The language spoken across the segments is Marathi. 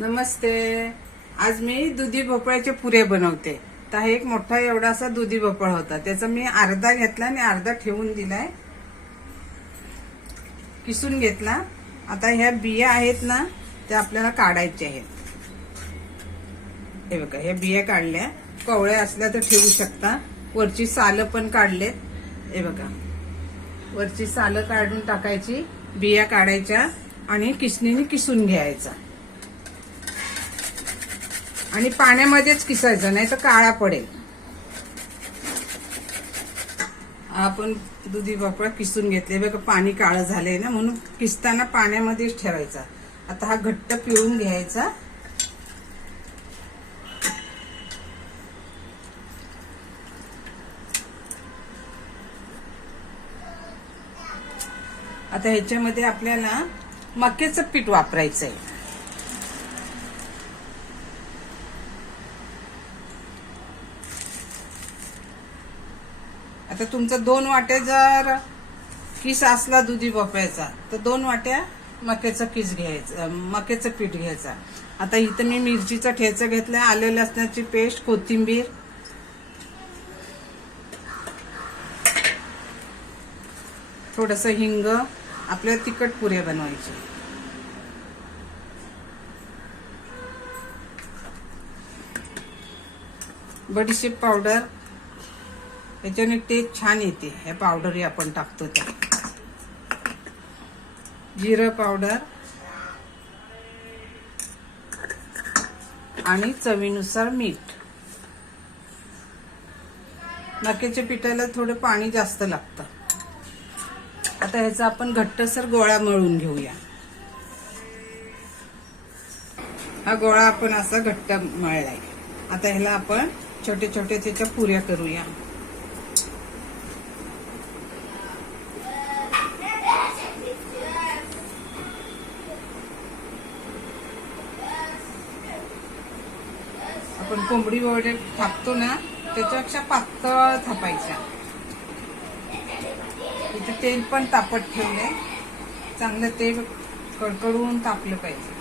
नमस्ते. आज मी दुधी भोपळ्याचे पुरे बनवते. तर हा एक मोठा एवढासा दुधी भोपळा होता, त्याचा मी अर्धा घेतला आणि अर्धा ठेवून दिलाय, किसून घेतला. आता ह्या बिया आहेत ना, त्या आपल्याला काढायच्या आहेत. हे बघा, ह्या बिया काढल्या. कवळ्या असल्या तर ठेवू शकता. वरची सालं पण काढलेत. हे बघा, वरची सालं काढून टाकायची, बिया काढायच्या आणि किसणीने किसून घ्यायचा. आणि पाण्यामध्येच किसायचं, नाही तर काळा पडेल. आपण दुधी भोपळा किसून घेतले बघा, पाणी काळं झालंय ना, म्हणून किसताना पाण्यामध्येच ठेवायचा. आता हा घट्ट पिळून घ्यायचा. आता ह्याच्यामध्ये आपल्याला मक्याचं पीठ वापरायचंय. आता तुमचा 2 वाट्या जर किस असला दुधी भोपळ्याचा, तर 2 वाट्या मक्याचं किस घ्यायचं, मक्याचं पीठ घ्यायचं. आता इथं मी मिरचीचा ठेचा घेतलाय, आलं लसणाची पेस्ट, कोथिंबीर, थोडस हिंग. आपल्याला तिखट पुऱ्या बनवायचे. बडीशेप पावडर, याच्याने टेस्ट छान येते. हे पावडर आपण टाकतो त्या. जिरं पावडर आणि चवीनुसार मीठ. मक्याच्या पिठाला थोडं पाणी जास्त लागतं. आता ह्याचा आपण घट्टसर गोळा मळून घेऊया. हा गोळा आपण असा घट्ट मळलाय. आता ह्याला आपण छोटे छोटे त्याच्या पुऱ्या करूया. आपण कोंबडी वगैरे थापतो ना, त्याच्यापेक्षा पातळ थापायच्या. इथे तेल पण तापत ठेवले, चांगलं तेल कडकडून तापलं पाहिजे.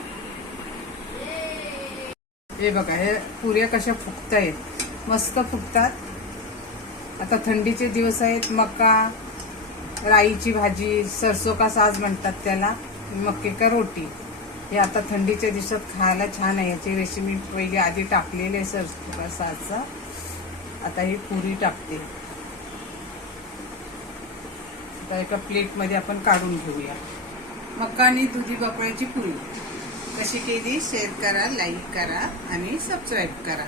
हे बघा, हे पुऱ्या कशा फुगतायत, मस्त फुगतात. आता थंडीचे दिवस आहेत. मका, राईची भाजी, सरसो का साज म्हणतात त्याला, मक्के का रोटी, हे आता थंडीच्या दिवसात खायला छान आहे. याची रेसिपी पहिले आधी टाकलेली आहे सरसो का साजचा. आता ही पुरी टाकते. आता एका प्लेटमध्ये आपण काढून घेऊया. मका आणि दुधी भोपळ्याची पुरी कशी केली शेअर करा, लाईक करा आणि सबस्क्राईब करा.